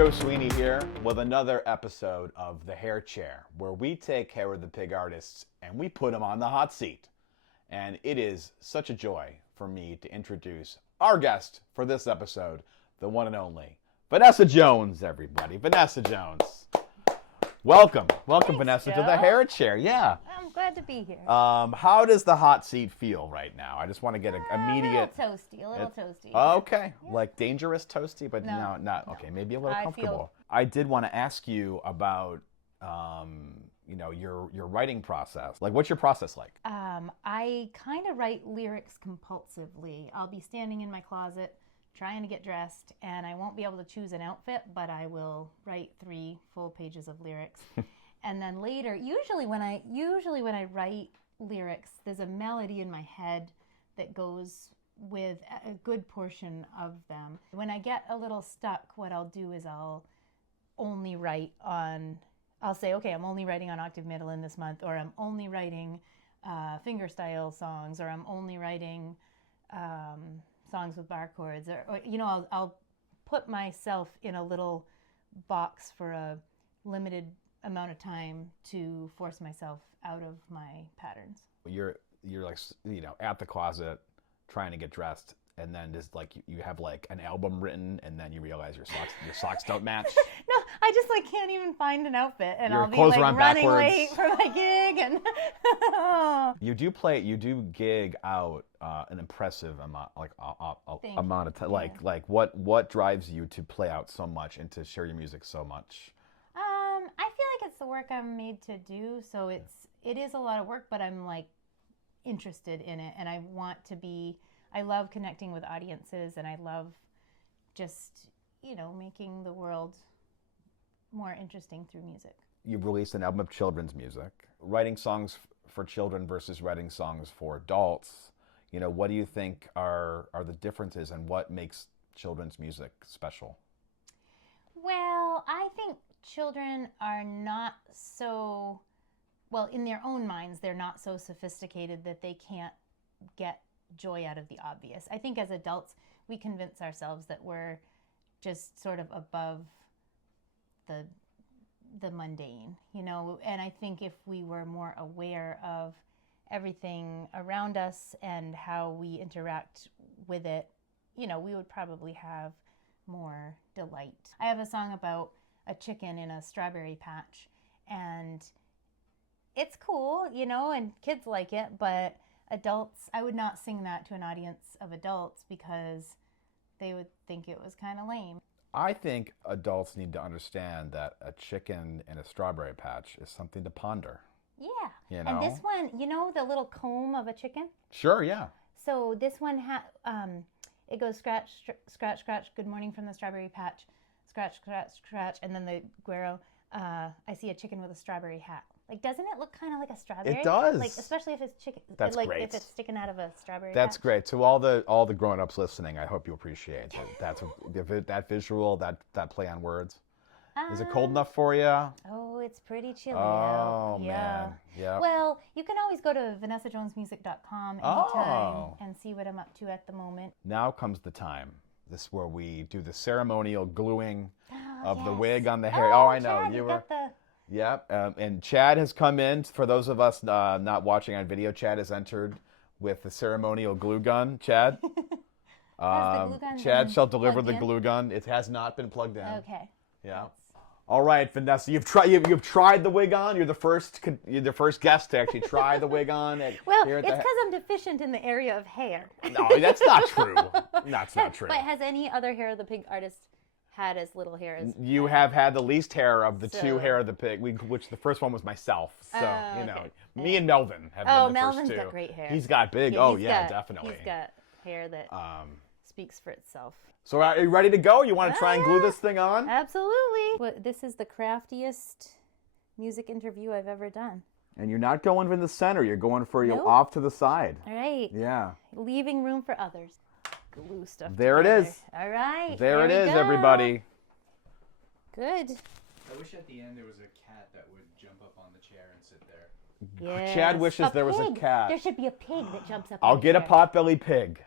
Joe Sweeney here with another episode of The Hair Chair, where we take Hair of the Pig artists and we put them on the hot seat. And it is such a joy for me to introduce our guest for this episode, the one and only Vanessa Jones, everybody. Vanessa Jones. Welcome. Thanks, Vanessa, Joe. to The Hair Chair. Yeah. I'm glad to be here. How does the hot seat feel right now? I just want to get an immediate... A little toasty. Okay. Yeah. Like dangerous toasty, but no, not. Okay, maybe a little comfortable. I did want to ask you about, your writing process. Like, what's your process like? I kind of write lyrics compulsively. I'll be standing in my closet trying to get dressed, and I won't be able to choose an outfit, but I will write 3 full pages of lyrics. And then later, usually when I write lyrics, there's a melody in my head that goes with a good portion of them. When I get a little stuck, what I'll do is I'll say, okay, I'm only writing on octave mandolin this month, or I'm only writing fingerstyle songs, or I'm only writing songs with bar chords, or I'll put myself in a little box for a limited amount of time to force myself out of my patterns. You're like, at the closet trying to get dressed, and then just like you have like an album written, and then you realize your socks don't match. No, I just can't even find an outfit, and Yourll be clothes are on running backwards. late for my gig, and You do gig out an impressive amount, amount of time. Yeah. Like what drives you to play out so much and to share your music so much? I feel like it's the work I'm made to do, so it is a lot of work, but I'm interested in it, and I love connecting with audiences, and I love just, making the world more interesting through music. You've released an album of children's music. Writing songs for children versus writing songs for adults, what do you think are the differences, and what makes children's music special? Well, I think children are not so, in their own minds, they're not so sophisticated that they can't get joy out of the obvious. I think as adults, we convince ourselves that we're just sort of above the mundane, and I think if we were more aware of everything around us and how we interact with it, we would probably have more delight. I have a song about a chicken in a strawberry patch, and it's cool, and kids like it, but adults, I would not sing that to an audience of adults because they would think it was kind of lame. I think adults need to understand that a chicken in a strawberry patch is something to ponder. Yeah. And this one, the little comb of a chicken? Sure, yeah. So this one, it goes scratch, scratch, scratch, good morning from the strawberry patch, scratch, scratch, scratch, and then the guero, I see a chicken with a strawberry hat. Doesn't it look kind of like a strawberry? It does. Especially if it's chicken. That's great. If it's sticking out of a strawberry That's patch. great. To all the grown-ups listening, I hope you appreciate that visual, that play on words. Is it cold enough for you? Oh, it's pretty chilly Oh, out. man. Yeah. Well, you can always go to vanessajonesmusic.com anytime and see what I'm up to at the moment. Now comes the time. This is where we do the ceremonial gluing of the yes. wig on the hair. Oh, I know. Chad, you got the... Yep, and Chad has come in. For those of us not watching on video, Chad has entered with the ceremonial glue gun. Chad? Has the glue gun Chad been shall deliver plugged the in? glue gun. It has not been plugged in. Okay. Yeah. All right, Vanessa, you've tried the wig on. You're the first guest to actually try the wig on. Well, it's because I'm deficient in the area of hair. No, that's not true. That's not true. But has any other Hair of the Pig artist had as little hair as you have had the least hair of the two Hair of the Pig, which the first one was myself. So okay. Me and Melvin have been the Melvin's first two. got great hair. He's got big. Definitely. He's got hair that speaks for itself. So are you ready to go? You want to try and glue this thing on? Absolutely. Well, this is the craftiest music interview I've ever done. And you're not going from the center. You're going for Nope. off to the side. All right. Yeah. Leaving room for others. Glue stuff There together. it is. All right. There it we is, go. everybody. Good. I wish at the end there was a cat that would jump up on the chair and sit there. Yes. Chad wishes there was a pig. cat. There should be a pig that jumps up. I'll on get a chair. potbelly pig.